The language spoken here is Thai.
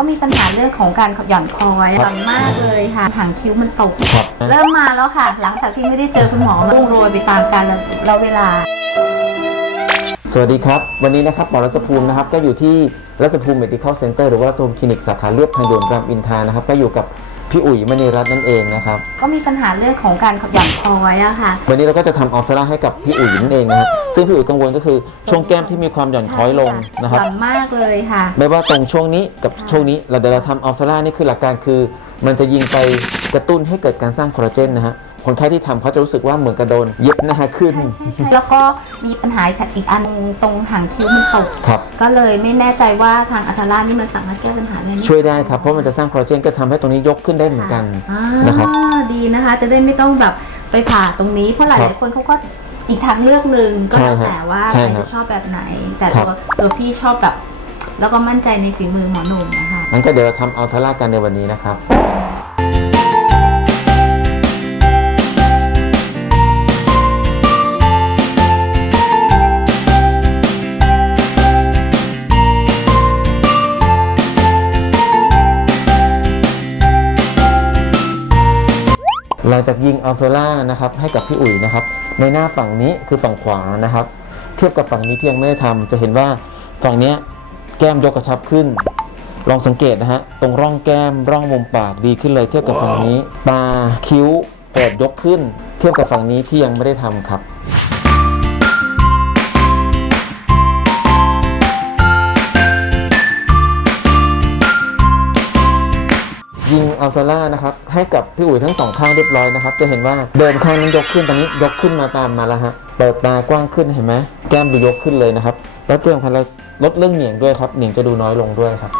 ก็มีปัญหาเรื่องของการหย่อนคอยหย่อนมากเลยค่ะหางคิ้วมันตก ครับ เริ่มมาแล้วค่ะ หลังจากที่ไม่ได้เจอคุณหมอมารุ่งโรยไปตามการเราเวลา สวัสดีครับ วันนี้นะครับหมอรัศภูมินะครับก็อยู่ที่รัศภูมิ medical center หรือว่ารัศภูมิคลินิกสาขาเรียบทางด่วนรามอินทรานะครับก็อยู่กับ พี่อุ๋ยมณีรัตน์นั่นเองนะครับก็มีปัญหาเรื่องของการหย่อนคอยอะค่ะ วันนี้เราก็จะทำอัลฟาร่าให้กับพี่อุ๋ยนั่นเองนะครับซึ่งพี่อุ๋ยกังวลก็คือช่วงแก้มที่มีความหย่อนคล้อยลงนะครับ หย่อนมากเลยค่ะ ไม่ว่าตรงช่วงนี้กับช่วงนี้เราเดี๋ยวเราทำอัลฟาร่านี่คือหลักการคือ มันจะยิงไปกระตุ้นให้เกิดการสร้างคอลลาเจนนะฮะ คนไข้ที่ทำเขาจะรู้สึกว่าเหมือนกระโดนเย็บนะฮะขึ้นแล้วก็มีปัญหาอีกอันตรงหางคิ้วมันตกครับ ก็เลยไม่แน่ใจว่าทางอัตรานี่มันสามารถแก้ปัญหาได้ไหมช่วยได้ครับ เพราะมันจะสร้างคอลลาเจนก็ทำให้ตรงนี้ยกขึ้นได้เหมือนกันอ่านะครับ ดีนะคะ จะได้ไม่ต้องแบบไปผ่าตรงนี้ เพราะหลาครัยบๆคนเขาก็อีกทางเลือกหนึ่งก็ใช่แล้วครับแต่ว่าใช่ใครครับจะชอบแบบไหน แต่ครัตับ วตัวพี่ชอบแบบ แล้วก็มั่นใจในฝีมือหมอหนุ่มนะคะ งั้นก็เดี๋ยวเราทำอัลฟาร่ากันในวันนี้นะครับหลั งจากยิงอัลโซล่านะครับให้กับพี่อุ๋ยนะครับ ในหน้าฝั่งนี้คือฝั่งขวานะครับ เทียบกับฝั่งนี้ที่ยังไม่ได้ทำจะเห็นว่าฝั่งนี้แก้มยกกระชับขึ้น ลองสังเกตนะฮะตรงร่องแก้มร่องมุมปากดีขึ้นเลย เทียบกับฝั่งนี้ตาคิ้วเปิดยกขึ้น เทียบกับฝั่งนี้ที่ยังไม่ได้ทำครับ ยิงอัลฟาร่านะครับให้กับพี่อุ๋ยทั้งสองข้างเรียบร้อยนะครับ จะเห็นว่าเดินข้างนั้นยกขึ้นตอนนี้ยกขึ้นมาตามมาแล้วฮะเปิดตากว้างขึ้นเห็นไหมแก้มดูยกขึ้นเลยนะครับ แล้วเตรียมคันเราลดเรื่องเหนียงด้วยครับเหนียงจะดูน้อยลงด้วยครับ